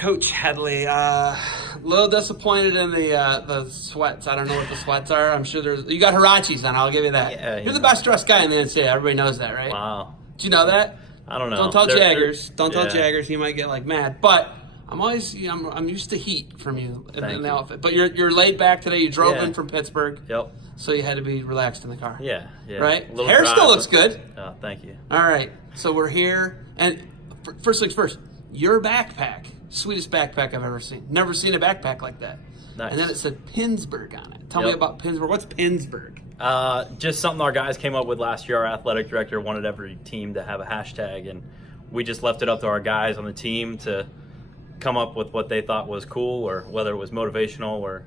Coach Headley, a little disappointed in the sweats. I don't know what the sweats are. I'm sure you got Hirachis on. I'll give you that. Yeah, You're the best dressed guy in the NCAA. Everybody knows that, right? Wow. Do you know that? I don't know. Don't tell Jaggers. Don't tell yeah. Jaggers. He might get mad. But I'm used to heat from you in the outfit. But you're laid back today. You drove in from Pittsburgh. Yep. So you had to be relaxed in the car. Yeah. Right? Hair dry, still looks good. Oh, thank you. All right. So we're here. And first things first, your backpack, sweetest backpack I've ever seen. Never seen a backpack like that. Nice. And then it said Pittsburgh on it. Tell me about Pittsburgh. What's Pittsburgh? Just something our guys came up with last year. Our athletic director wanted every team to have a hashtag, and we just left it up to our guys on the team to come up with what they thought was cool, or whether it was motivational, or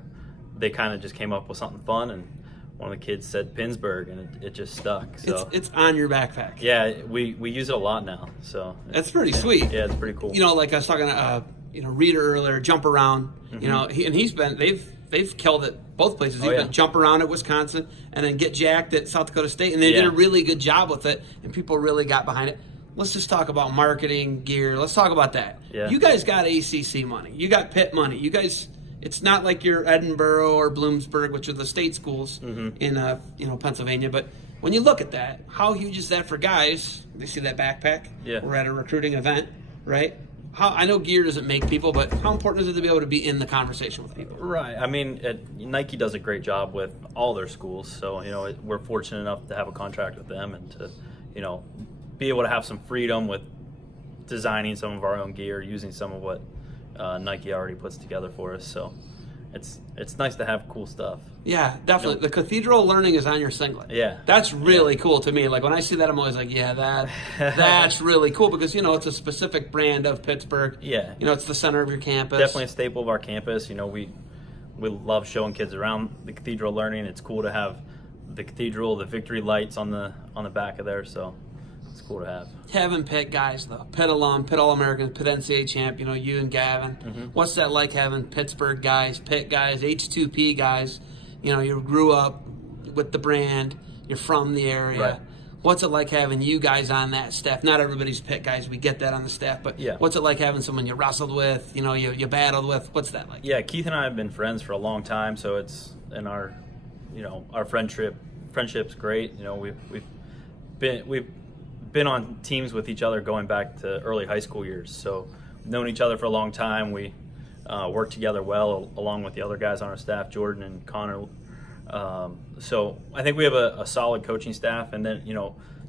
they kind of just came up with something fun. And one of the kids said Pittsburgh, and it just stuck. So it's on your backpack. Yeah, we use it a lot now. So that's pretty sweet. Yeah, it's pretty cool. Like I was talking to Reader earlier, Jump Around. Mm-hmm. They've killed it both places. He's been Jump Around at Wisconsin and then Get Jacked at South Dakota State, and they did a really good job with it, and people really got behind it. Let's just talk about marketing, gear. Let's talk about that. Yeah. You guys got ACC money. You got Pitt money. You guys, it's not like you're Edinburgh or Bloomsburg, which are the state schools in Pennsylvania. But when you look at that, how huge is that for guys? They see that backpack. Yeah. We're at a recruiting event, right? I know gear doesn't make people, but how important is it to be able to be in the conversation with people? Right. I mean, Nike does a great job with all their schools. So, we're fortunate enough to have a contract with them and to, be able to have some freedom with designing some of our own gear, using some of what Nike already puts together for us. So it's nice to have cool stuff. Yeah, definitely. The cathedral learning is on your singlet. Yeah. That's really cool to me. Like when I see that, I'm always like, that's really cool because, it's a specific brand of Pittsburgh. Yeah. It's the center of your campus. Definitely a staple of our campus. We love showing kids around the cathedral learning. It's cool to have the cathedral, the victory lights on the back of there. So it's cool to have. Having Pitt guys, though. Pitt alum, Pitt All-American, Pitt NCAA champ, you and Gavin. Mm-hmm. What's that like having Pittsburgh guys, Pitt guys, H2P guys? You grew up with the brand. You're from the area. Right. What's it like having you guys on that staff? Not everybody's Pitt guys. We get that on the staff. But what's it like having someone you wrestled with, you battled with? What's that like? Yeah, Keith and I have been friends for a long time, so it's in our friendship's great. We've been on teams with each other going back to early high school years. So we've known each other for a long time. We work together well along with the other guys on our staff, Jordan and Connor. So I think we have a solid coaching staff, and then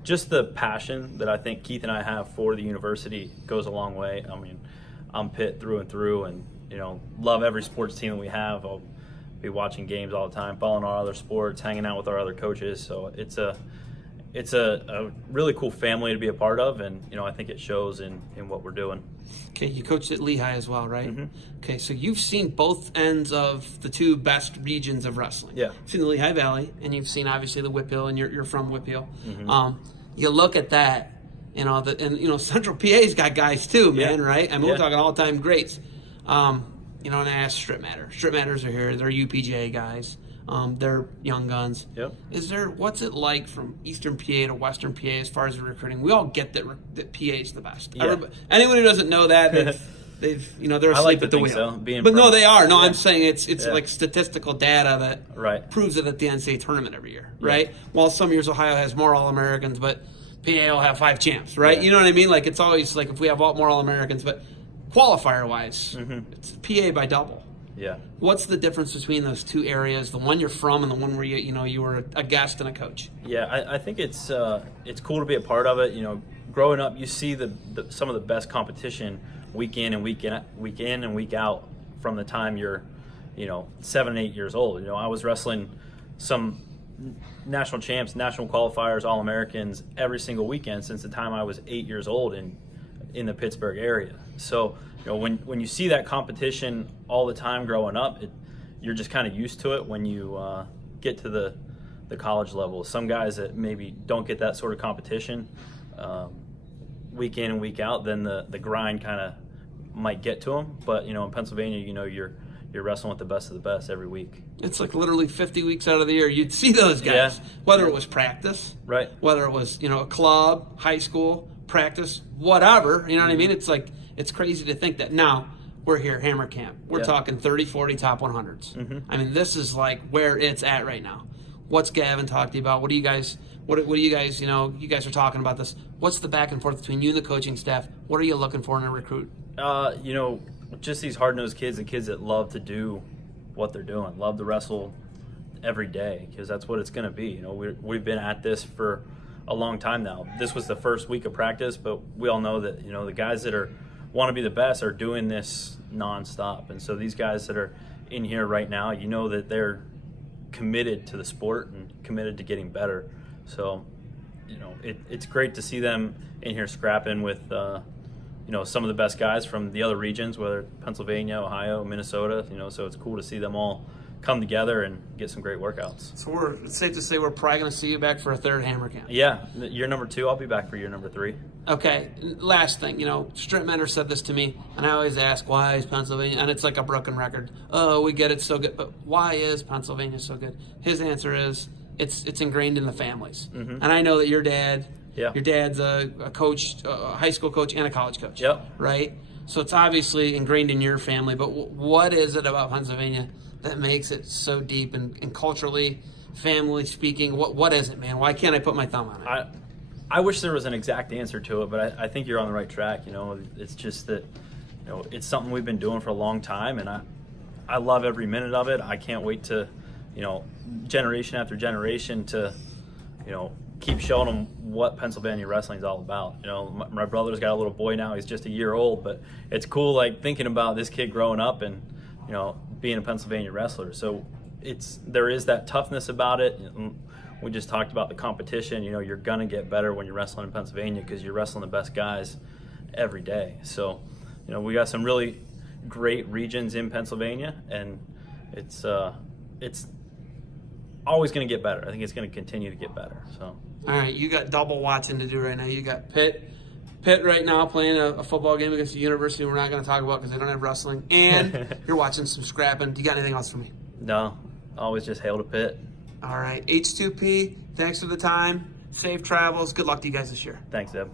just the passion that I think Keith and I have for the university goes a long way. I mean, I'm Pitt through and through, and love every sports team that we have. I'll be watching games all the time, following our other sports, hanging out with our other coaches. So it's a really cool family to be a part of, and I think it shows in what we're doing. Okay, you coached at Lehigh as well, right? Mm-hmm. Okay, so you've seen both ends of the two best regions of wrestling. Yeah. You've seen the Lehigh Valley, and you've seen obviously the Whitfield, and you're from Whitfield. Mm-hmm. You look at that, Central PA's got guys too, man, right? I mean, we're talking all-time greats. And I asked Strip Matter. Strip Matters are here. They're UPJ guys. They're young guns. Yep. What's it like from Eastern PA to Western PA as far as the recruiting? We all get that PA is the best. Yeah. Anyone who doesn't know that, they've they're asleep at the wheel. So, no, they are. No, I'm saying it's like statistical data that right. proves it at the NCAA tournament every year, right? While some years Ohio has more All-Americans, but PA will have 5 champs, right? Yeah. You know what I mean? Like it's always like if we have more All-Americans, but qualifier-wise, it's PA by double. Yeah. What's the difference between those two areas, the one you're from and the one where you were a guest and a coach? Yeah, I think it's cool to be a part of it. Growing up, you see some of the best competition week in and week out from the time you're 7, 8 years old. I was wrestling some national champs, national qualifiers, All-Americans every single weekend since the time I was 8 years old in the Pittsburgh area. So when you see that competition all the time growing up, you're just kind of used to it when you get to the college level. Some guys that maybe don't get that sort of competition week in and week out, then the grind kind of might get to them. But in Pennsylvania, you're wrestling with the best of the best every week. It's like literally 50 weeks out of the year you'd see those guys, whether it was practice, right? Whether it was a club, high school, practice, whatever. You know what I mean? It's like it's crazy to think that. Now, we're here, Hammer Camp. We're talking 30, 40 top 100s. I mean, this is like where it's at right now. What's Gavin talked to you about? What do you guys, you guys are talking about this. What's the back and forth between you and the coaching staff? What are you looking for in a recruit? Just these hard-nosed kids, the kids that love to do what they're doing, love to wrestle every day, because that's what it's going to be. We've been at this for a long time now. This was the first week of practice, but we all know that the guys that want to be the best are doing this nonstop. And so these guys that are in here right now, that they're committed to the sport and committed to getting better. So it's great to see them in here scrapping with some of the best guys from the other regions, whether it's Pennsylvania, Ohio, Minnesota. So it's cool to see them all come together and get some great workouts. So it's safe to say we're probably going to see you back for a third Hammer Camp. Yeah, year number 2. I'll be back for year number 3. Okay, last thing, Strip Mentor said this to me, and I always ask, why is Pennsylvania, and it's like a broken record. Oh, we get it so good, but why is Pennsylvania so good? His answer is, it's ingrained in the families. And I know that your dad's a coach, a high school coach and a college coach. Yep. Right? So it's obviously ingrained in your family, but what is it about Pennsylvania that makes it so deep and culturally, family speaking? What is it, man? Why can't I put my thumb on it? I wish there was an exact answer to it, but I think you're on the right track. It's just that it's something we've been doing for a long time, and I love every minute of it. I can't wait to generation after generation to keep showing them what Pennsylvania wrestling is all about. My brother's got a little boy now. He's just a year old, but it's cool thinking about this kid growing up and being a Pennsylvania wrestler. So there is that toughness about it. We just talked about the competition. You're gonna get better when you're wrestling in Pennsylvania because you're wrestling the best guys every day. So we got some really great regions in Pennsylvania, and it's always going to get better. I think it's going to continue to get better. So, all right, you got double watching to do right now. You got Pitt right now playing a football game against the university we're not going to talk about because they don't have wrestling, and you're watching some scrapping. Do you got anything else for me? No, always just hail to Pitt. All right, H2P, thanks for the time. Safe travels. Good luck to you guys this year. Thanks, Deb.